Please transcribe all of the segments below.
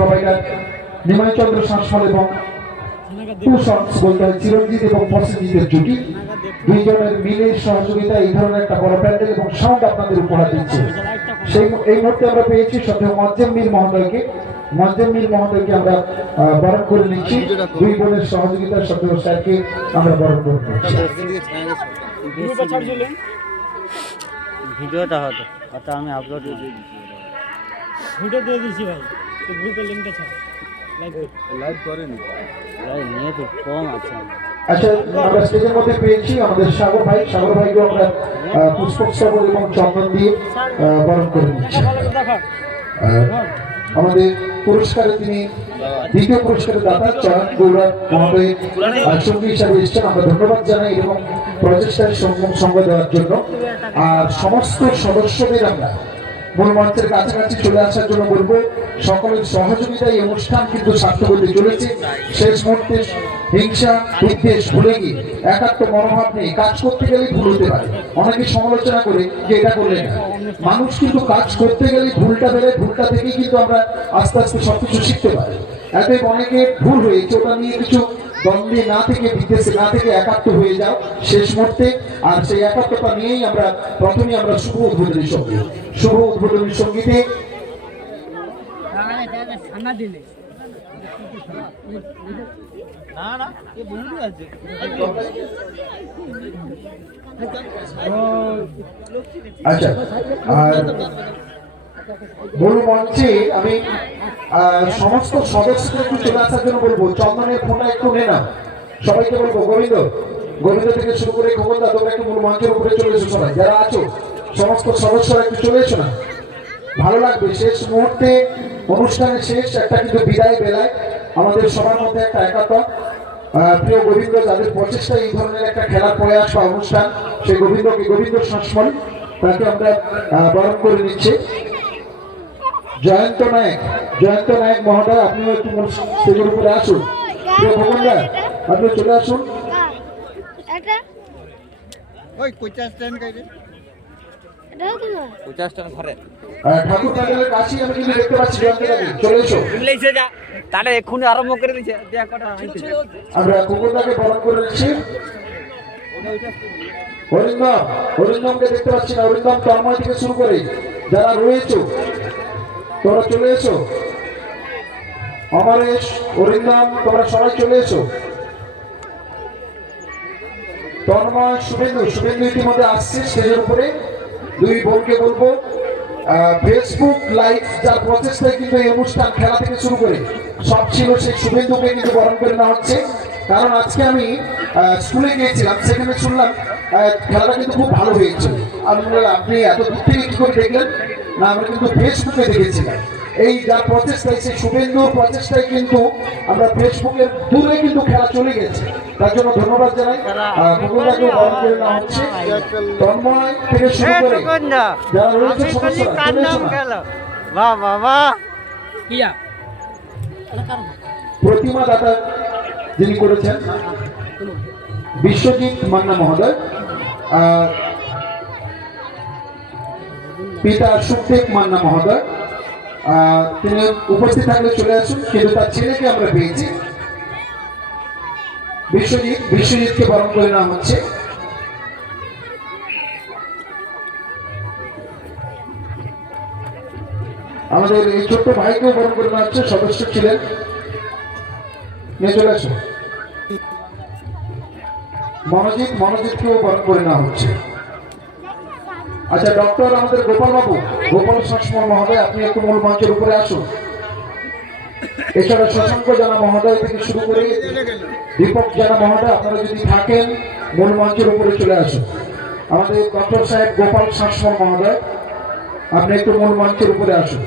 Provider Nimai চন্দ্র এবং বলতে চিরঞ্জিত এবং প্রসেনজিতের জুটি। দুইজনের মিলে সহযোগিতা এই ধরনের একটা বড় প্যান্ডেল এবং সাউন্ড আপনাদের উপহার দিচ্ছে। সেই এই মুহূর্তে আমরা পেয়েছি সত্ত্বেও মজ্জেম মির মহোদয়কে। মজ্জেম মির মহোদয়কে আমরা বরণ করে নিচ্ছি। দুই বোনের সহযোগিতা সত্ত্বেও স্যারকে আমরা বরণ করে নিচ্ছি। ভিডিওটা হতো ওটা আমি আপলোড ভিডিও দিয়ে দিয়েছি ভাই। তো গ্রুপে লিঙ্কটা ছাড়। লাইভ লাইভ নিয়ে তো কম আছে। আচ্ছা আমরা স্টেজের মধ্যে পেয়েছি আমাদের সাগর ভাই। সাগর ভাইকে আমরা আহ, এবং চন্দন দিয়ে বরণ করে নিচ্ছি। আমাদের পুরস্কারে তিনি দ্বিতীয় পুরস্কারের দাতা চয়ন গৌরব মহোদয় সঙ্গী হিসাবে এসেছেন। আমরা ধন্যবাদ জানাই এবং প্রচেষ্টার সঙ্গ দেওয়ার জন্য। আর সমস্ত সদস্যদের আমরা মূল মঞ্চের কাছাকাছি চলে আসার জন্য বলব, সকলের সহযোগিতায় এই অনুষ্ঠান কিন্তু সার্থক চলেছে। শেষ মুহূর্তে হিংসা, বিদ্বেষ ভুলে গিয়ে একাত্ম মনোভাব নিয়ে কাজ করতে গেলেই ভুল হতে পারে। অনেকে সমালোচনা করে যে এটা করলে না। মানুষ কিন্তু কাজ করতে গেলে ভুলটা বেড়ে ভুলটা থেকেই কিন্তু আমরা আস্তে আস্তে সবকিছু শিখতে পারি। এতএব অনেকে ভুল হয়েছে, ওটা নিয়ে কিছু দ্বন্দ্বে না থেকে বিদ্বেষে না থেকে একাত্ম হয়ে যাও শেষ মুহূর্তে। আর সেই একাত্মতা নিয়েই আমরা প্রথমে আমরা শুভ উদ্বোধনী সংগীত শুভ উদ্বোধনী সঙ্গীতে আচ্ছা আর মূল মঞ্চে আমি সমস্ত সদস্যদের একটু চলে আসার জন্য বলব, চন্দনের ফোনটা একটু নে না। সবাইকে বলব, গোবিন্দ গোবিন্দ থেকে শুরু করে খোকনদা তোমরা একটু মূল মঞ্চের উপরে চলে এসো সবাই। যারা আছো, সমস্ত সদস্যরা একটু চলে এসো না। ভালো লাগবে। শেষ মুহূর্তে, অনুষ্ঠানের শেষ, একটা কিন্তু বিদায় বেলায় আমাদের সবার মধ্যে একটা একাত্ম। প্রিয় গোবিন্দ, যাদের প্রচেষ্টা এই ধরনের একটা খেলার প্রয়াস বা অনুষ্ঠান, সেই গোবিন্দকে গোবিন্দ সংস্মরণ, তাকে আমরা বরণ করে নিচ্ছি। জয়ন্ত নায়ক জয়ন্ত নায়ক মহোদয় আপনিও একটু স্টেজের উপরে আসুন। প্রিয় ভগবানরা আপনি চলে আসুন। ওই কোচা স্ট্যান্ড কাইরে এটাও তোমার ঘরে। আহ, ঠাকুর প্যান্ডেলের কাছেই আমি কিন্তু দেখতে পাচ্ছি চলে এসো। যা তাহলে এক্ষুনি আরম্ভ করে দিচ্ছে আমরা বরণ করে নিচ্ছি। হরিন্দম হরিন্দমকে দেখতে পাচ্ছি না। হরিন্দম তন্ময় থেকে শুরু করে যারা রয়েছে তোমরা চলে এসো। অমরেশ হরিন্দম তোমরা সবাই চলে এসো। তন্ময়, শুভেন্দু শুভেন্দু ইতিমধ্যে আসছে স্টেজের উপরে। দুই বোনকে বলব ফেসবুক লাইভ যার প্রচেষ্টায় কিন্তু এই অনুষ্ঠান খেলা থেকে শুরু করে, সব ছিল সেই শুভেন্দুকে কিন্তু বরণ করে নেওয়া হচ্ছে। কারণ আজকে আমি স্কুলে গিয়েছিলাম, সেখানে শুনলাম খেলাটা কিন্তু খুব ভালো হয়েছে। আপনি এত দূর থেকে কি করে দেখলেন? না আমরা কিন্তু ফেসবুকে দেখেছিলাম। এই যা প্রচেষ্টায় সেই শুভেন্দুর প্রচেষ্টায় কিন্তু আমরা ফেসবুকের দূরে কিন্তু খেলা চলে গেছে। তার জন্য ধন্যবাদ জানাই। আহ, মুকুন্দাকে বরণ করে নেওয়া হচ্ছে। তন্ময় থেকে শুরু করে যারা রয়েছে সদস্যরা চলে এসো না। বাহ বাহ বাহ প্রতিমা দাতা যিনি করেছেন বিশ্বজিৎ মান্না মহোদয়। আর পিতা সুখদেব মান্না মহোদয়। তিনি উপস্থিত থাকলে চলে আসুন, কিন্তু তার ছেলেকে আমরা পেয়েছি। বিশ্বজিৎ, বিশ্বজিৎকে বরণ করে নেওয়া হচ্ছে। আমাদের এই ছোট্ট ভাইকেও বরণ করে নেওয়া হচ্ছে, সদস্য ছিলেন। নিয়ে চলে আসো মনোজিৎ, মনোজিৎকেও বরণ করে নেওয়া হচ্ছে। আচ্ছা ডক্টর আমাদের গোপাল বাবু গোপাল সংসমর মহোদয়, আপনি একটু মূল মঞ্চের উপরে আসুন। এছাড়া শশাঙ্ক জানা মহোদয় থেকে শুরু করে দীপক জানা মহোদয়, আপনারা যদি থাকেন, মূল মঞ্চের উপরে চলে আসুন। আমাদের ডক্টর সাহেব গোপাল সংসমর মহোদয়, আপনি একটু মূল মঞ্চের উপরে আসুন।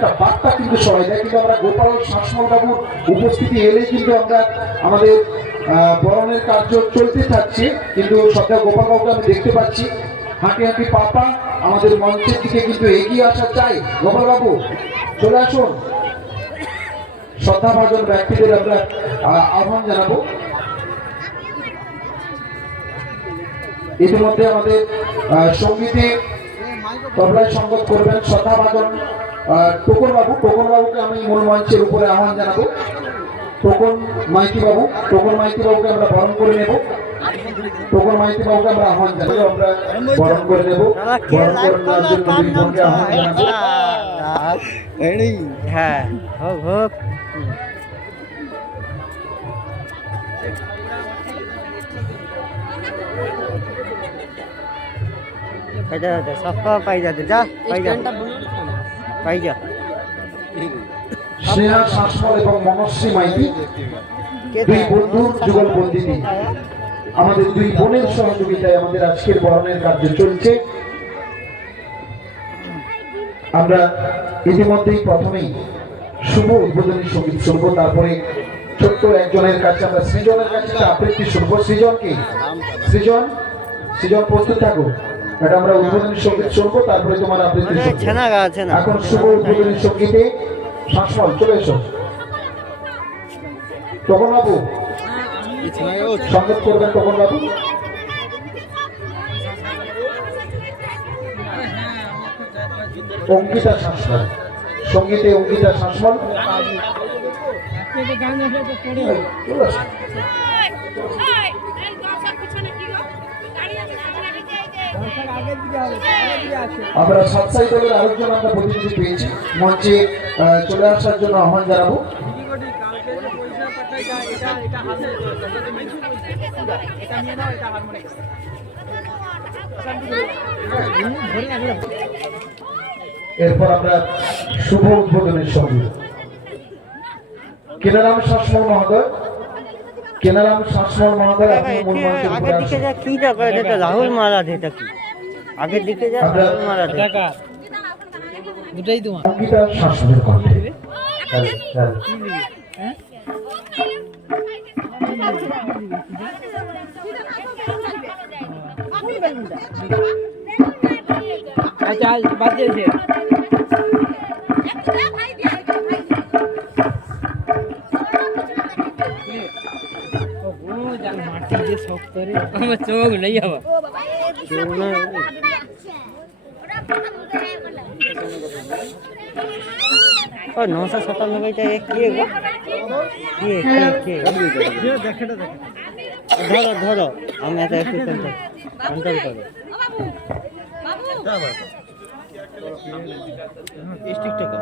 একটা বার্তা কিন্তু সবাই দেয়, কিন্তু আমরা গোপাল শাসমল বাবুর উপস্থিতি এলেই কিন্তু আমরা আমাদের বরণের কার্য চলতে থাকছে। কিন্তু সদ্য গোপাল বাবুকে আমি দেখতে পাচ্ছি। হাঁটি হাঁটি পাপা আমাদের মঞ্চের দিকে কিন্তু এগিয়ে আসা চাই। গোপাল বাবু চলে আসুন। শ্রদ্ধাভাজন ব্যক্তিদের আমরা আহ্বান জানাব। ইতিমধ্যে আমাদের সঙ্গীতে তবলায় সঙ্গত করবেন শ্রদ্ধাভাজন টোকন বাবু টোকন বাবুকে আমি মূল মঞ্চের উপরে আহ্বান জানাব। টোকন মাইতি বাবু টোকন মাইতি বাবুকে আমরা বরণ করে নেব। টোকন মাইতি বাবুকে আমরা আহ্বান জানাব আমরা বরণ করে নেব। দাদা, কে বরণ live করে নেওয়ার করল? জন্য কার দুই নাম বোনকে আহ্বান জানাব। এই হ্যাঁ হোক হোক। পাই যা যা, সব খাওয়া পাই যাতে যা পাই যা পাই যা। স্নেহা শাসমল এবং মনশ্রী মাইতি দুই? বন্ধুর যুগলবন্দিনী আমাদের দুই বোনের সহযোগিতায় আমাদের আজকের বরণের কার্য চলছে। আমরা ইতিমধ্যেই প্রথমেই শুভ উদ্বোধনী সংগীত শুনব তারপরে ছোট্ট একজনের কাছে আমরা সৃজনের কাছে একটা আবৃত্তি শুনব। সৃজনকে? সৃজন? সৃজন প্রস্তুত থাকো। এটা আমরা উদ্বোধনী সংগীত শুনব তারপরে তোমার আবৃত্তি মানে শুনব। ছেনা গা আছে না এখন শুভ উদ্বোধনী সঙ্গীতে শাসমল চলে এসো তখন বাবু সংগীত করবেন তখন বাবু অঙ্কিতা শাসমল সঙ্গীতে অঙ্কিতা শাসমল গান আছে তো পড়ে চলে আসো। আগের দিকে হবে আগের দিকে আছে আমরা সাতসাই দলের আরেকজন আমরা প্রতিনিধি পেয়েছি। মঞ্চে চলে আসার জন্য আহ্বান জানাব। এরপর আমরা শুভ উদ্বোধনের সঙ্গে। কেনারাম শাসমল মহোদয়। কেনারাম শাসমল মহোদয় আপনি মূল উপরে আগের দিকে আসুন। আগের দিকে যা আমরা- রাহুল মহারাজ টাকা দুটাই তোমার। অঙ্কিতা শাসমলের কণ্ঠে। চলো, চলো। আচ্ছা আজ বাদ দিয়েছে। মাটি যে শক্ত রে আমার চোখ নেই আবার। ও, নশো সাতানব্বইটা এ কে গো? কে কে কে? দেখেটা দেখে ধরো ধরো। আমি এত একটু কন্ট্রোল কন্ট্রোল করো। স্টিকটা কর।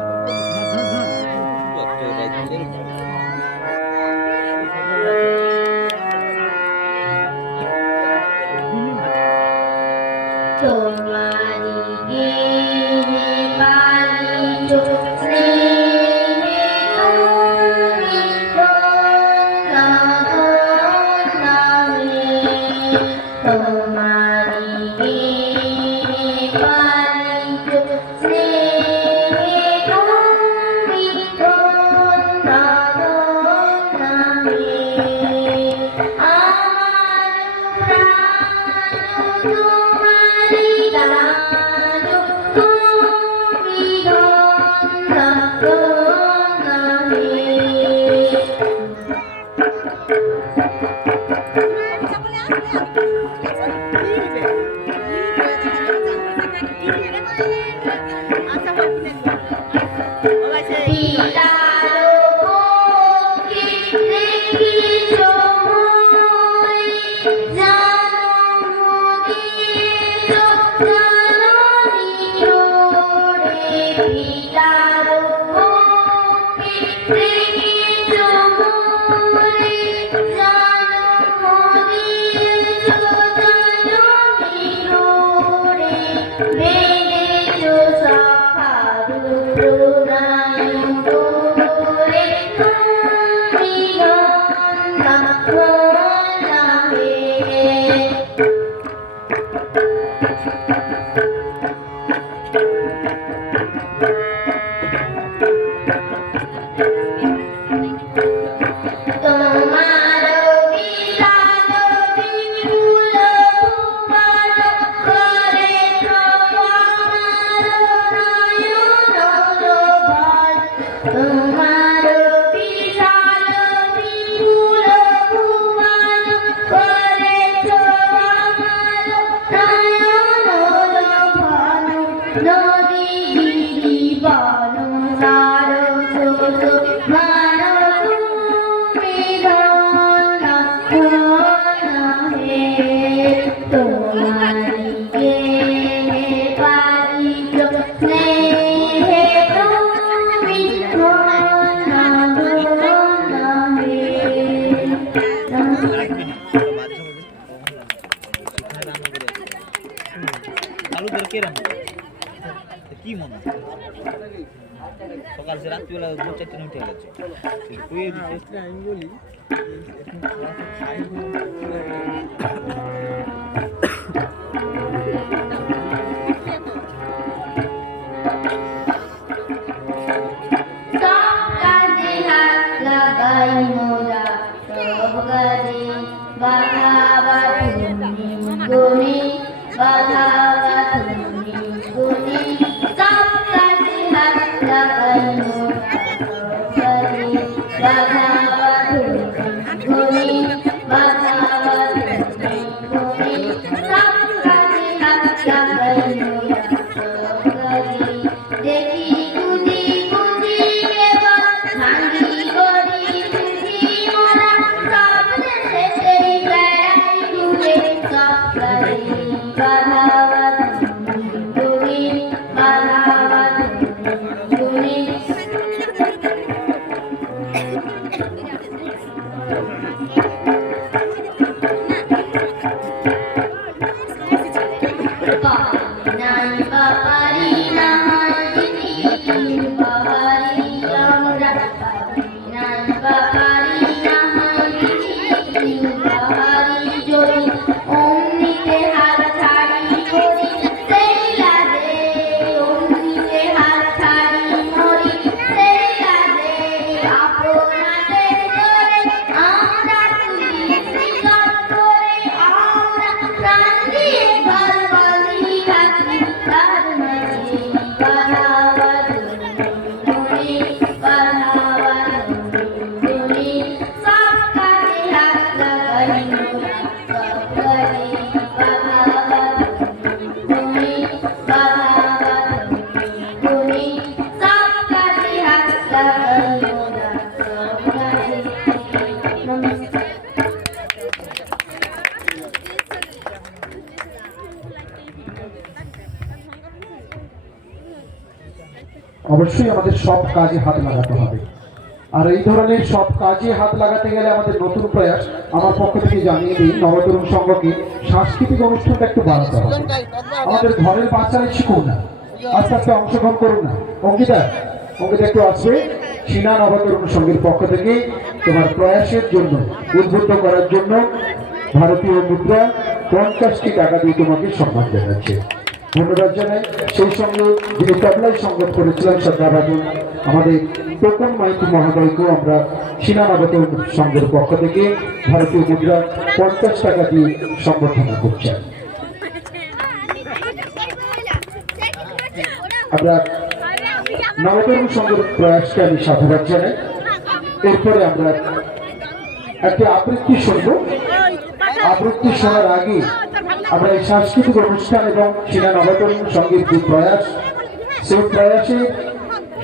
তোমারি চালু করে কে রান্না সকাল রাত্রিবেলা দু চারটে উঠে গেছে। আমি বলি সব কাজে হাত লাগাতে হবে। আর এই ধরনের সব কাজে হাত লাগাতে গেলে আমাদের নতুন প্রয়াস আমার পক্ষ থেকে জানিয়ে দিই, নবতরুণ সংঘকে সাংস্কৃতিক অনুষ্ঠানটা একটু বাড়াতে হবে। আমাদের ঘরের বাচ্চারাই শিখুন না, আস্তে আস্তে অংশগ্রহণ করুন না। অঙ্কিতা অঙ্কিতা একটু আসবে সিনা নবতরুণ সংঘের পক্ষ থেকে তোমার প্রয়াসের জন্য, উদ্বুদ্ধ করার জন্য ভারতীয় মুদ্রা পঞ্চাশটি টাকা দিয়ে তোমাকে সম্মান জানাচ্ছে। ধন্যবাদ জানাই। সেই সঙ্গে যিনি তবলাই সংগত করেছিলেন শ্রদ্ধাভাজন আমাদের টোকন মাইতি মহোদয়কেও আমরা সিনামাগত সংঘের পক্ষ থেকে ভারতীয় মুদ্রা পঞ্চাশ টাকা দিয়ে সম্বর্ধনা করছেন আমরা নবতরুণ সংঘের প্রয়াসকে আমি সাধুবাদ জানাই। এরপরে আমরা একটি আবৃত্তি শুনব। আবৃত্তি শোনার আগে আমরা এই সাংস্কৃতিক অনুষ্ঠান এবং চীনা নবতরুণ সংগীত যে প্রয়াস সেই প্রয়াসে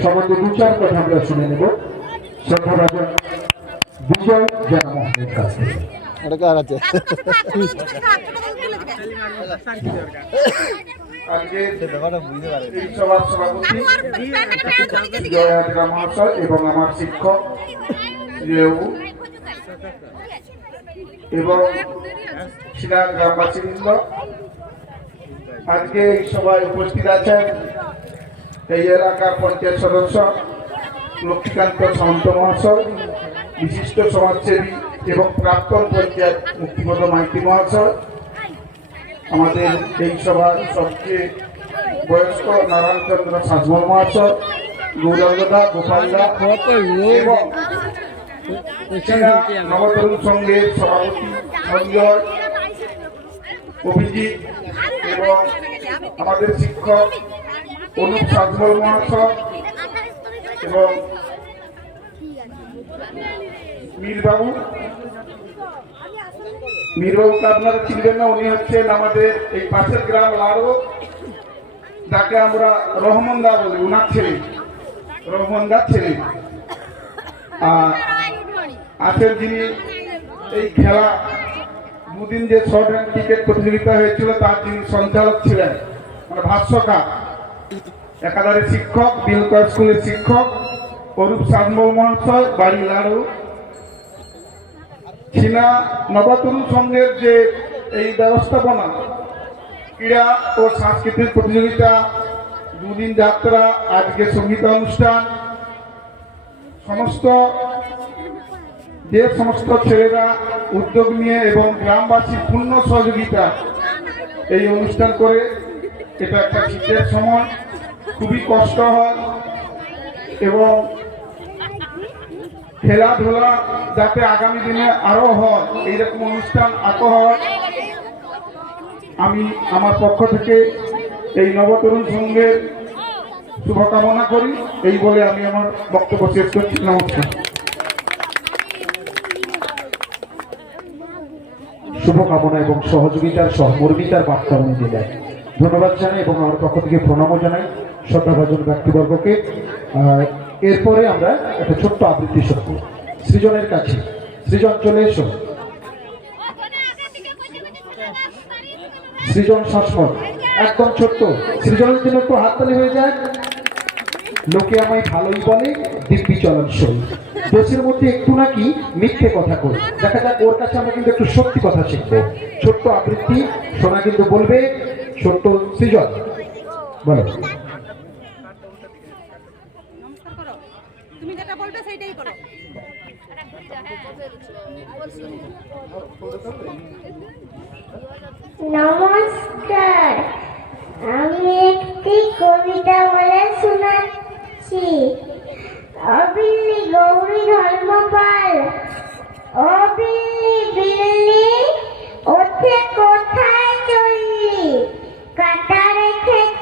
সম্বন্ধে দু চার কথা আমরা শুনে নেব। শ্রদ্ধাভাজন বিজয় জানামোহনের কাছ এবং আমার শিক্ষক এবং শিলা গ্রামবাসীবৃন্দ। আজকে এই সভায় উপস্থিত আছেন এই এলাকার পঞ্চায়েত সদস্য লক্ষ্মীকান্ত সামন্ত মহাশয় বিশিষ্ট সমাজসেবী এবং প্রাক্তন পঞ্চায়েত মুক্তিপদ মাইতি মহাশয়। আমাদের এই সভার সবচেয়ে বয়স্ক নারায়ণ নারায়ণচন্দ্র সাজমল মহাশয় গৌরাঙ্গদা গোপালদা এবং নবতরুণ সংঘের সভাপতি সঞ্জয় অভিজিৎ এবং আমাদের শিক্ষক অনুপ সাজমল মহাশয় এবং মীরবাবু মীরবাবুকে আপনারা চিনবেন না উনি হচ্ছেন আমাদের এই পাশের গ্রাম লাড়ো যাকে আমরা রহমান দা বলি উনার ছেলে রহমান দা ছেলে আর আছেন যিনি এই খেলা দুদিন যে শর্ট ক্রিকেট প্রতিযোগিতা হয়েছিল, তার যিনি সঞ্চালক ছিলেন মানে ভাষ্যকার, একাধারে শিক্ষক বিলকা স্কুলের শিক্ষক, অরূপ সাজমল মহাশয়, বাড়ি লাড়ু। চীনা নবতরুণ সংঘের যে এই ব্যবস্থাপনা, ক্রীড়া ও সাংস্কৃতিক প্রতিযোগিতা, দুদিন যাত্রা, আজকে সঙ্গীতানুষ্ঠান, সমস্ত যে সমস্ত ছেলেরা উদ্যোগ নিয়ে এবং গ্রামবাসীর পূর্ণ সহযোগিতা এই অনুষ্ঠান করে, এটা একটা শীতের সময়, খুবই কষ্ট হয় এবং খেলাধুলা যাতে আগামী দিনে আরও হয়, এইরকম অনুষ্ঠান আরও হয়। আমি আমার পক্ষ থেকে এই নবতরুণ সংঘের শুভকামনা করি, এই বলে আমি আমার বক্তব্য শেষ করছি। নমস্কার। শুভকামনা এবং সহযোগিতার সহমর্মিতার বার্তা উনি দিলেন। ধন্যবাদ জানাই এবং আমার পক্ষ থেকে প্রণামও জানাই শ্রদ্ধাভাজন ব্যক্তিবর্গকে। এরপরে আমরা একটা ছোট্ট আবৃত্তি শুনব। সৃজনের কাছে, সৃজন, চলে এসো। সৃজন শাসমত একদম ছোট্ট। সৃজনের জন্য একটু হাততালি হয়ে যায়। লোকে আমায় ভালোই বলে দিব্যি চলন সই দেশের মধ্যে একটু নাকি মিথ্যে কথা কই। দেখা যাক ওর কাছে আমরা কিন্তু একটু সত্যি কথা শিখব। ছোট্ট আবৃত্তি সোনা কিন্তু বলবে ছোট্ট সৃজন। বলো। তুমি যেটা বলবে সেইটাই করো। নমস্কার। আমি একটি কবিতা বলে শোনাচ্ছি। অবিল্লি গৌরী ধর্মপাল অবিল্লি বিল্লি ওঠে কোথায় চললি কাটা রেখেছি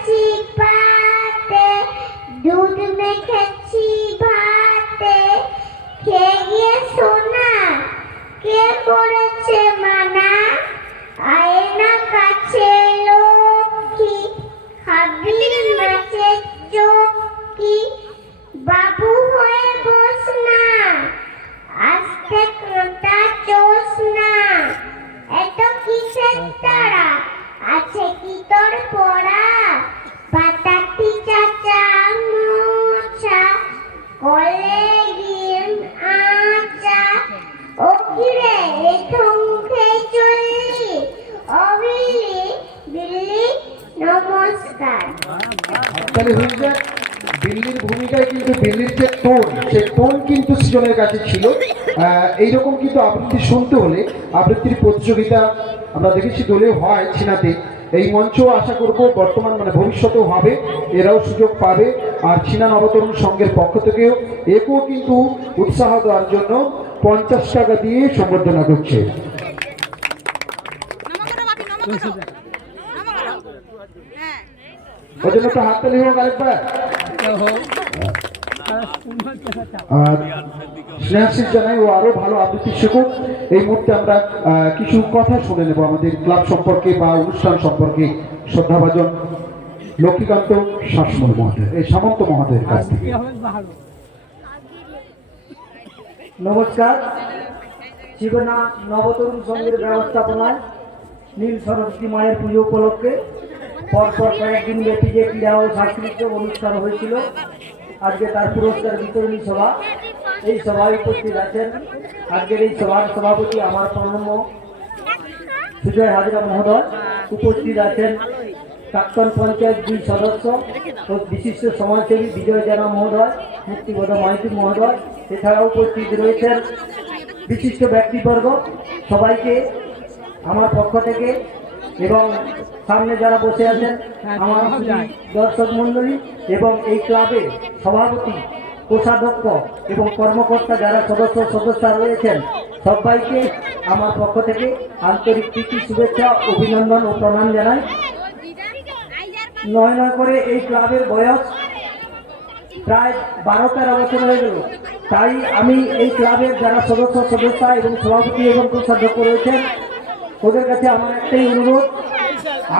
আহ, এইরকম কিন্তু আবৃত্তি শুনতে হলে আবৃত্তির প্রতিযোগিতা আমরা দেখেছি দলে হয় ছিনাতে এই মঞ্চ আশা করব বর্তমান মানে ভবিষ্যতেও হবে এরাও সুযোগ পাবে। আর চীনা নবতরুণ সংঘের পক্ষ থেকেও একেও কিন্তু উৎসাহ দেওয়ার জন্য পঞ্চাশ টাকা দিয়ে সম্বর্ধনা করছে। হ্যাঁ ওই জন্য তো হাততালি হোক আরেকবার। আর স্নেহাশিস জানাই, ও আরও ভালো আবৃত্তি শিখুক। এই মুহূর্তে আমরা কিছু কথা শুনে নেব আমাদের ক্লাব সম্পর্কে বা অনুষ্ঠান সম্পর্কে। শ্রদ্ধাভাজন লক্ষ্মীকান্ত শাসমল মহোদয়, এই সামন্ত মহোদয়ের কাছ থেকে। নমস্কার। শিবনা নবতরুণ সংঘের ব্যবস্থাপনায় নীল সরস্বতী মায়ের পুজো উপলক্ষে পরপর কয়েকদিন ব্যাপী যে ক্রীড়া ও সাংস্কৃতিক অনুষ্ঠান হয়েছিল, আজকে তার পুরস্কার বিতরণী সভা। এই সভায় উপস্থিত আছেন আজকের এই সভার সভাপতি আমার প্রণম্য সুজয় হাজরা মহোদয়। উপস্থিত আছেন প্রাক্তন পঞ্চায়েত দুই সদস্য ও বিশিষ্ট সমাজসেবী বিজয় জানা মহোদয় মুক্তিবোধ মাইতি মহোদয়। এছাড়াও উপস্থিত রয়েছেন বিশিষ্ট ব্যক্তিবর্গ। সবাইকে আমার পক্ষ থেকে এবং সামনে যারা বসে আছেন, আমার দর্শক মণ্ডলী এবং এই ক্লাবে সভাপতি কোষাধ্যক্ষ এবং কর্মকর্তা যারা সদস্য সদস্য রয়েছেন, সবাইকে আমার পক্ষ থেকে আন্তরিক প্রীতি, শুভেচ্ছা, অভিনন্দন ও প্রণাম জানাই। নয় নয় করে এই ক্লাবের বয়স প্রায় বারো তেরো বছর হয়ে গেল। তাই আমি এই ক্লাবের যারা সদস্য সদস্য এবং সভাপতি এবং কোষাধ্যক্ষ রয়েছেন, ওদের কাছে আমার একটাই অনুরোধ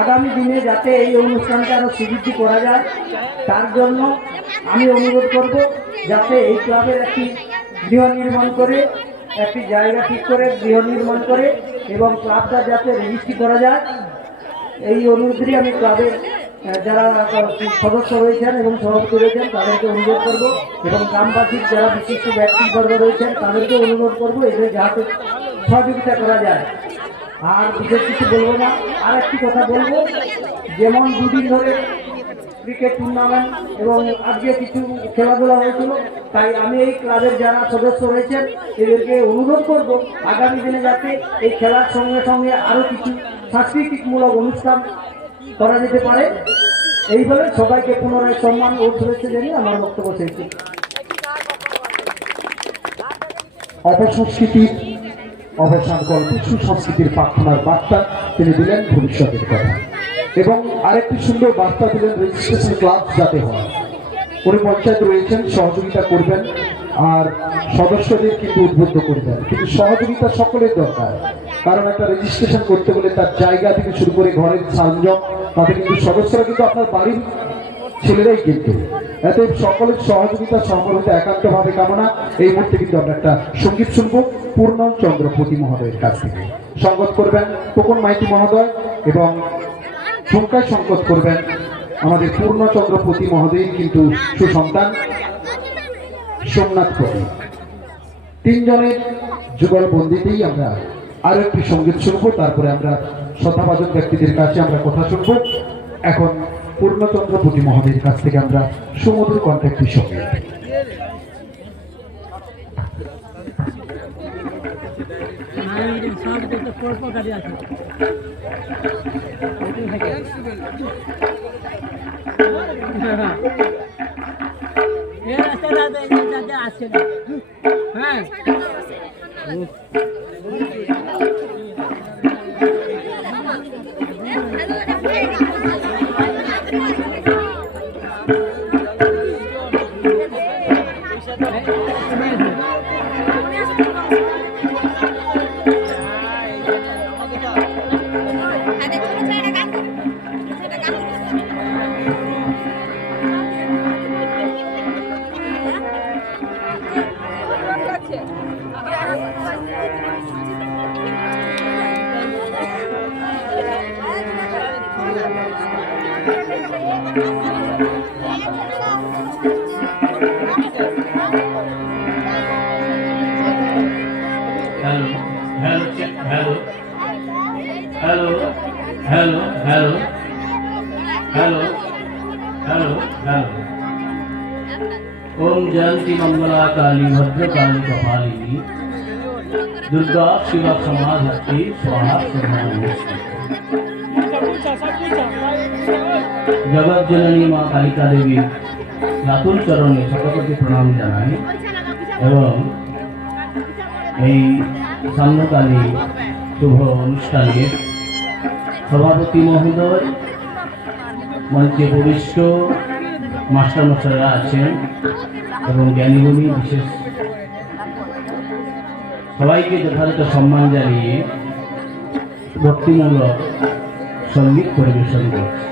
আগামী দিনে যাতে এই অনুষ্ঠানটা আরও শ্রীবৃদ্ধি করা যায়, তার জন্য আমি অনুরোধ করব যাতে এই ক্লাবের একটি গৃহ নির্মাণ করে, একটি জায়গা ঠিক করে, গৃহ নির্মাণ করে এবং ক্লাবটা যাতে রেজিস্ট্রি করা যায়। এই অনুরোধটি আমি ক্লাবের যারা সদস্য রয়েছেন এবং সভাপতি রয়েছেন, তাদেরকে অনুরোধ করব এবং গ্রামবাসীর যারা বিশিষ্ট ব্যক্তিবর্গ রয়েছেন, তাদেরকে অনুরোধ করব এদের যাতে সহযোগিতা করা যায়। আর বিশেষ কিছু বলব না। আর একটি কথা বলব যেমন দুদিন ধরে ক্রিকেট টুর্নামেন্ট এবং আজকে কিছু খেলাধুলা হয়েছিল তাই আমি এই ক্লাবের যারা সদস্য রয়েছেন এদেরকে অনুরোধ করব আগামী দিনে যাতে এই খেলার সঙ্গে সঙ্গে আরও কিছু সাংস্কৃতিকমূলক অনুষ্ঠান করা যেতে পারে। এইভাবে সবাইকে পুনরায় সম্মান ও শুভেচ্ছা জানিয়ে আমার বক্তব্য শেষ। অপসংস্কৃতির অবসান কল্পে সুসংস্কৃতির প্রার্থনার বার্তা তিনি দিলেন ভবিষ্যতের কথা। এবং আরেকটি সুন্দর বার্তা দিলেন রেজিস্ট্রেশন ক্লাব যাতে হয়। উনি পঞ্চায়েত রয়েছেন, সহযোগিতা করবেন আর সদস্যদের কিন্তু উদ্বুদ্ধ করবেন। কিন্তু সহযোগিতা সকলের দরকার। কারণ একটা রেজিস্ট্রেশন করতে হলে তার জায়গা থেকে শুরু করে ঘরের সারঞ্জাম তাদের কিন্তু সদস্যরা কিন্তু আপনার বাড়ির ছেলেরাই কিন্তু এত সকলের সহযোগিতা সহমর্মিতা একান্তভাবে কামনা। এই মুহূর্তে কিন্তু আমরা একটা সংগীত শুনব পূর্ণ চন্দ্রপতি মহোদয়ের কাছ থেকে। সঙ্গত করবেন তপন মাইতি মহোদয় এবং ঝুমকায় সঙ্গত করবেন আমাদের পূর্ণচন্দ্রপতি মহোদয়, কিন্তু সুসন্তান সোমনাথ পতি তিনজনের যুগল বন্দিতেই আমরা আরও একটি সংগীত শুনব, তারপরে আমরা শ্রদ্ধাভাজন ব্যক্তিদের কাছে আমরা কথা শুনব। এখন পূর্ণচন্দ্রপতি মহোদয়ের কাছ থেকে আমরা সুমধুর কণ্ঠে একটি সংগীত ओम जयंती मंगला काली भद्र काली कपालिनी दुर्गा शिवा क्षमा धरती स्वाहा स्वधा नमस्ते জগৎ জননী মা কালিকা দেবী রাতুল চরণে শতকোটি প্রণাম জানাই এবং এই সাম্যকালী শুভ অনুষ্ঠানের সভাপতি মহোদয় মঞ্চে উপবিষ্ট মাস্টাররা আছেন এবং জ্ঞানীগুলি বিশেষ সবাইকে যথাযথ সম্মান জানিয়ে ভক্তিমূলক সংগীত পরিবেশন করছে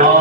Oh,